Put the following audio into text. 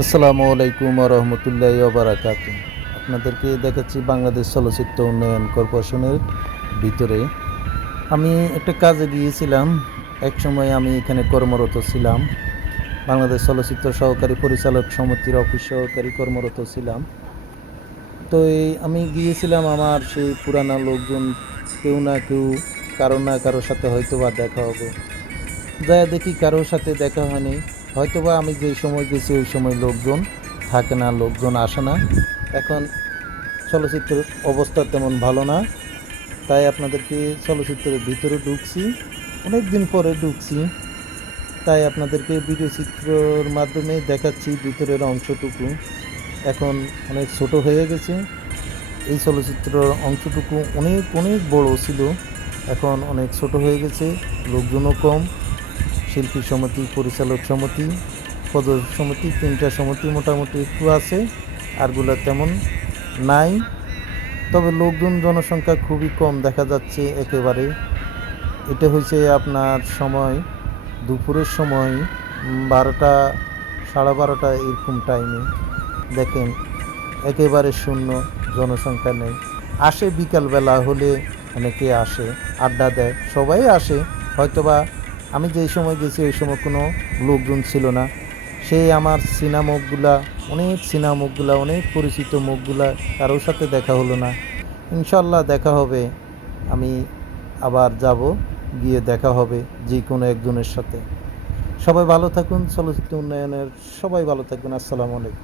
আসসালামু আলাইকুম রহমতুল্লাহি বারাকাতু। আপনাদেরকে দেখাচ্ছি বাংলাদেশ চলচ্চিত্র উন্নয়ন কর্পোরেশনের ভিতরে। আমি একটা কাজে গিয়েছিলাম। এক সময় আমি এখানে কর্মরত ছিলাম। বাংলাদেশ চলচ্চিত্র সহকারী পরিচালক সমিতির অফিস সহকারী কর্মরত ছিলাম। তো আমি গিয়েছিলাম, আমার সেই পুরানা লোকজন কেউ না কেউ, কারো না কারোর সাথে হয়তো বা দেখা হবে। যায় দেখি কারোর সাথে দেখা হয়নি। হয়তোবা আমি যে সময় গেছি ওই সময় লোকজন থাকে না, লোকজন আসে না। এখন চলচ্চিত্রের অবস্থা তেমন ভালো না, তাই আপনাদেরকে চলচ্চিত্রের ভিতরে ঢুকছি, অনেক দিন পরে ঢুকছি, তাই আপনাদেরকে ভিডিও চিত্রর মাধ্যমে দেখাচ্ছি ভিতরের অংশটুকু। এখন অনেক ছোট হয়ে গেছে। এই চলচ্চিত্রের অংশটুকু অনেক অনেক বড় ছিল, এখন অনেক ছোট হয়ে গেছে, লোকজনও কম। শিল্পী সমিতি, পরিচালক সমিতি, প্রযোজক সমিতি, তিনটা সমিতি মোটামুটি একটু আছে, আরগুলা তেমন নাই। তবে লোকজন জনসংখ্যা খুবই কম দেখা যাচ্ছে একেবারে। এটা হয়েছে আপনার সময় দুপুরের সময়, 12টা, 12:30 এরকম টাইমে। দেখেন একেবারে শূন্য, জনসংখ্যা নেই। আসে বিকালবেলা হলে অনেকে আসে, আড্ডা দেয়, সবাই আসে। হয়তোবা আমি যেই সময় গেছি ওই সময় কোনো লোকজন ছিল না। সেই আমার চেনা মুখগুলা, অনেক চেনা মুখগুলা, অনেক পরিচিত মুখগুলা কারোর সাথে দেখা হলো না। ইনশাল্লাহ দেখা হবে। আমি আবার যাব, গিয়ে দেখা হবে যে কোনো একজনের সাথে। সবাই ভালো থাকুন, চলচ্চিত্র উন্নয়নের সবাই ভালো থাকবেন। আসসালামু আলাইকুম।